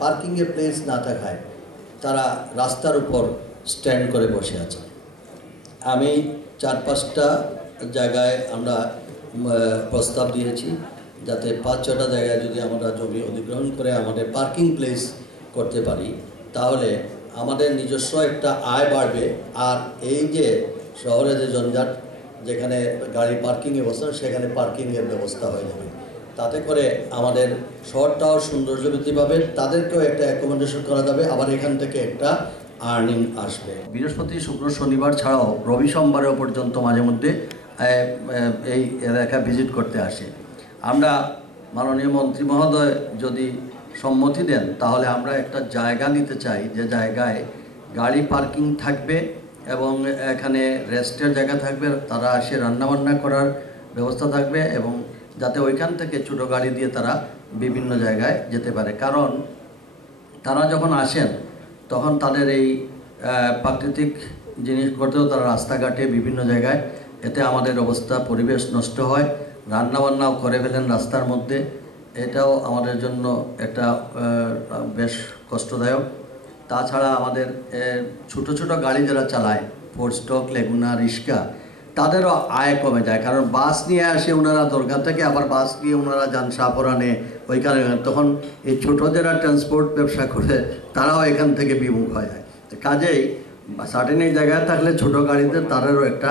পার্কিংয়ের প্লেস না থাকায় তারা রাস্তার উপর স্ট্যান্ড করে বসে আছে। আমি 4-5টা জায়গায় আমরা প্রস্তাব দিয়েছি যাতে 5-6টা জায়গায় যদি আমরা জমি অধিগ্রহণ করে আমাদের পার্কিং প্লেস করতে পারি তাহলে আমাদের নিজস্ব একটা আয় বাড়বে। আর এই যে শহরে যে জঞ্জাট, যেখানে গাড়ি পার্কিংয়ের ব্যবস্থা সেখানে পার্কিংয়ের ব্যবস্থা হয়ে যাবে। তাতে করে আমাদের শহরটাও সৌন্দর্য বৃদ্ধি পাবে, তাদেরকেও একটা অ্যাকোমোডেশন করা যাবে, আবার এখান থেকে একটা আর্নিং আসবে। বৃহস্পতি, শুক্র, শনিবার ছাড়াও রবি সোমবারেও পর্যন্ত মাঝে মধ্যে এই এলাকা ভিজিট করতে আসে। আমরা মাননীয় মন্ত্রী মহোদয় যদি সম্মতি দেন তাহলে আমরা একটা জায়গা নিতে চাই, যে জায়গায় গাড়ি পার্কিং থাকবে এবং এখানে রেস্টের জায়গা থাকবে, তারা এসে রান্নাবান্না করার ব্যবস্থা থাকবে এবং যাতে ওইখান থেকে ছোটো গাড়ি দিয়ে তারা বিভিন্ন জায়গায় যেতে পারে। কারণ তারা যখন আসেন তখন তাদের এই প্রাকৃতিক জিনিসপত্রেও তারা রাস্তাঘাটে বিভিন্ন জায়গায়, এতে আমাদের অবস্থা পরিবেশ নষ্ট হয়, রান্নাবান্নাও করে ফেলেন রাস্তার মধ্যে, এটাও আমাদের জন্য একটা বেশ কষ্টদায়ক। তাছাড়া আমাদের ছোটো ছোটো গাড়ি যারা চালায়, ফোর স্টক, লেগুনা, রিক্সা, তাদেরও আয় কমে যায়। কারণ বাস নিয়ে আসে ওনারা দরকার থেকে, আবার বাস নিয়ে ওনারা যান শাহপুরানে ওইখানে, তখন এই ছোটো যারা ট্রান্সপোর্ট ব্যবসা করে তারাও এখান থেকে বিমুখ হয়ে যায়। কাজেই সার্টেন এই জায়গায় থাকলে ছোটো গাড়িতে তাদেরও একটা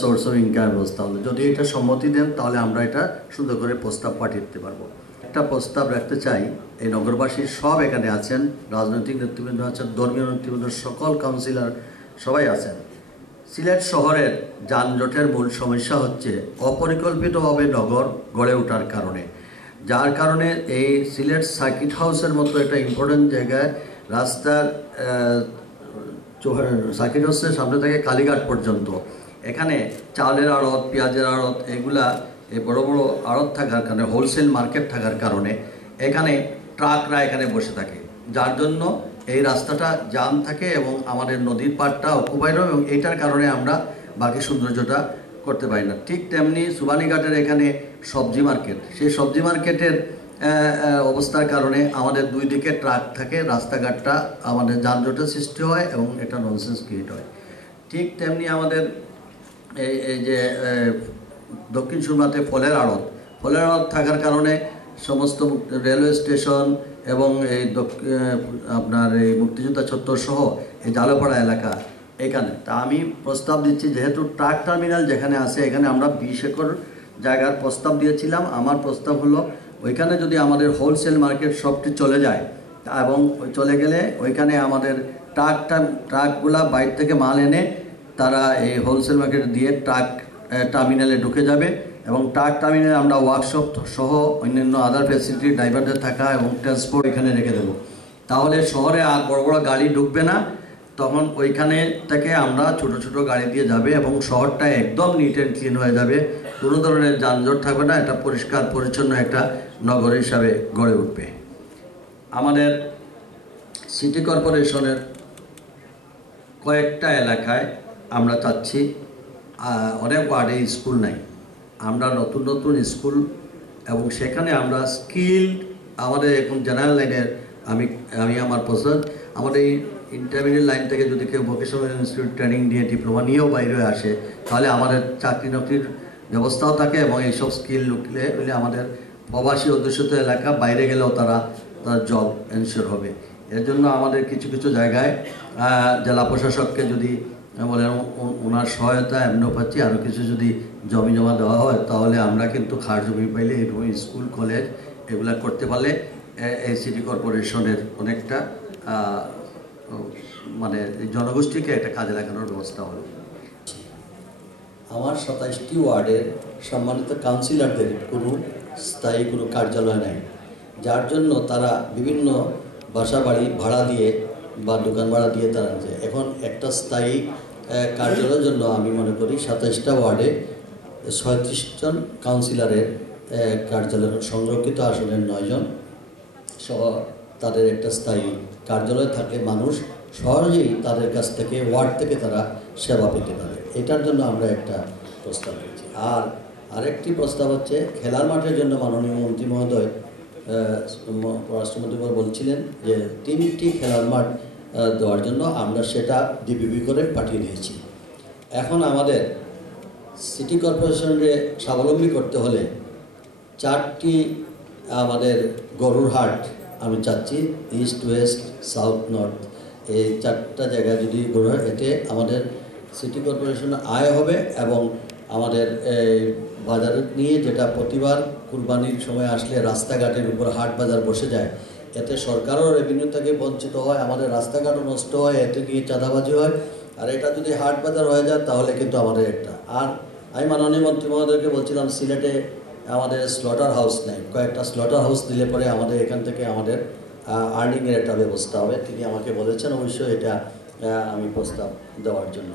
সোর্স অফ ইনকাম ব্যবস্থা হলো। যদি এটা সম্মতি দেন তাহলে আমরা এটা সুন্দর করে প্রস্তাব পাঠিয়ে দিতে পারবো। একটা প্রস্তাব রাখতে চাই, এই নগরবাসী সব এখানে আছেন, রাজনৈতিক নেতৃবৃন্দ আছেন, ধর্মীয় নেতৃবৃন্দ, সকল কাউন্সিলর সবাই আছেন। সিলেট শহরের যানজটের মূল সমস্যা হচ্ছে অপরিকল্পিতভাবে নগর গড়ে ওঠার কারণে, যার কারণে এই সিলেট সার্কিট হাউসের মতো একটা ইম্পর্টেন্ট জায়গায় রাস্তার সার্কিট হাউসের সামনে থেকে কালীঘাট পর্যন্ত এখানে চালের আড়ত, পেঁয়াজের আড়ত, এগুলা এই বড় বড় আড়ত থাকার কারণে, হোলসেল মার্কেট থাকার কারণে এখানে ট্রাকরা এখানে বসে থাকে, যার জন্য এই রাস্তাটা জাম থাকে এবং আমাদের নদীর পাড়টা অকুপাইড হয় এবং এইটার কারণে আমরা বাকি সৌন্দর্যটা করতে পারি না। ঠিক তেমনি সুবানীঘাটের এখানে সবজি মার্কেট, সেই সবজি মার্কেটের অবস্থার কারণে আমাদের দুই দিকে ট্রাক থাকে, রাস্তাঘাটটা আমাদের যানজটের সৃষ্টি হয় এবং এটা ননসেন্স ক্রিয়েট হয়। ঠিক তেমনি আমাদের এই যে দক্ষিণ সুরমাতে ফলের আড়ত থাকার কারণে সমস্ত রেলওয়ে স্টেশন এবং এই আপনার এই মুক্তিযোদ্ধা চত্বর সহ এই জালপাড়া এলাকা এখানে, তা আমি প্রস্তাব দিচ্ছি, যেহেতু ট্রাক টার্মিনাল যেখানে আছে এখানে আমরা 20 একর জায়গার প্রস্তাব দিয়েছিলাম। আমার প্রস্তাব হলো ওইখানে যদি আমাদের হোলসেল মার্কেট সবটি চলে যায় এবং চলে গেলে ওইখানে আমাদের ট্রাকগুলা বাইরে থেকে মাল এনে তারা এই হোলসেল মার্কেট দিয়ে ট্রাক টার্মিনালে ঢুকে যাবে এবং ট্রাক টার্মিনালে আমরা ওয়ার্কশপ সহ অন্যান্য আদার ফ্যাসিলিটি, ড্রাইভারদের থাকা এবং ট্রান্সপোর্ট এখানে রেখে দেবো। তাহলে শহরে আর বড় বড় গাড়ি ঢুকবে না, তখন ওইখানে থেকে আমরা ছোট ছোট গাড়ি দিয়ে যাবে এবং শহরটা একদম নিট অ্যান্ড ক্লিন হয়ে যাবে, কোনো ধরনের যানজট থাকবে না, এটা পরিষ্কার পরিচ্ছন্ন একটা নগর হিসাবে গড়ে উঠবে। আমাদের সিটি কর্পোরেশনের কয়েকটা এলাকায় আমরা চাচ্ছি, অনেক ওয়ার্ডে স্কুল নাই, আমরা নতুন নতুন স্কুল এবং সেখানে আমরা স্কিল, আমাদের এখন জেনারেল লাইনের আমি আমার পছন্দ, আমাদের এই ইন্টারমিডিয়েট লাইন থেকে যদি কেউ ভোকেশনাল ইনস্টিটিউট ট্রেনিং নিয়ে ডিপ্লোমা নিয়েও বাইরে আসে তাহলে আমাদের চাকরি নকরির ব্যবস্থাও থাকে এবং এইসব স্কিল লুকলে আমাদের প্রবাসী অধ্যুষিত এলাকা বাইরে গেলেও তার জব এনশিওর হবে। এর জন্য আমাদের কিছু কিছু জায়গায় জেলা প্রশাসককে যদি বলে ওনার সহায়তা এমনও পাচ্ছি, আরও কিছু যদি জমি জমা দেওয়া হয় তাহলে আমরা কিন্তু খাস জমি পাইলে এরকম স্কুল, কলেজ এগুলা করতে পারলে এই সিটি কর্পোরেশনের অনেকটা মানে জনগোষ্ঠীকে একটা কাজে লাগানোর ব্যবস্থা হলো। আমার 27টি ওয়ার্ডের সম্মানিত কাউন্সিলরদের কোনো স্থায়ী কোনো কার্যালয় নেই, যার জন্য তারা বিভিন্ন বাসা বাড়ি ভাড়া দিয়ে বা দোকান ভাড়া দিয়ে তারা যায়। এখন একটা স্থায়ী কার্যালয়ের জন্য আমি মনে করি 27টা ওয়ার্ডে 36 জন কাউন্সিলরের কার্যালয়, সংরক্ষিত আসনের 9 জন সহ তাদের একটা স্থায়ী কার্যালয় থাকলে মানুষ সহজেই তাদের কাছ থেকে ওয়ার্ড থেকে তারা সেবা পেতে পারে। এটার জন্য আমরা একটা প্রস্তাব দিয়েছি। আর আরেকটি প্রস্তাব হচ্ছে খেলার মাঠের জন্য মাননীয় মন্ত্রী মহোদয় পররাষ্ট্রমন্ত্রী বলছিলেন যে 3টি খেলার মাঠ দেওয়ার জন্য আমরা সেটা ডিপিপি করে পাঠিয়ে দিয়েছি। এখন আমাদের সিটি কর্পোরেশনকে স্বাবলম্বী করতে হলে 4টি আমাদের গরুর হাট আমি চাচ্ছি, ইস্ট ওয়েস্ট সাউথ নর্থ, এই 4টা জায়গায় যদি গরুর হাট, এতে আমাদের সিটি কর্পোরেশনের আয় হবে এবং আমাদের এই বাজার নিয়ে যেটা প্রতিবার কুরবানির সময় আসলে রাস্তাঘাটের উপর হাট বাজার বসে যায়, এতে সরকারও রেভিনিউ থেকে বঞ্চিত হয়, আমাদের রাস্তাঘাটও নষ্ট হয়, এতে নিয়ে চাঁদাবাজি হয়। আর এটা যদি হাট বাজার হয়ে যায় তাহলে কিন্তু আমাদের একটা, আর আমি মাননীয় মন্ত্রী মহোদয়কে বলছিলাম সিলেটে আমাদের স্লটার হাউস নেই, কয়েকটা স্লটার হাউস দিলে পরে আমাদের এখান থেকে আমাদের আর্নিংয়ের একটা ব্যবস্থা হবে। তিনি আমাকে বলেছেন অবশ্যই এটা আমি প্রস্তাব দেওয়ার জন্য।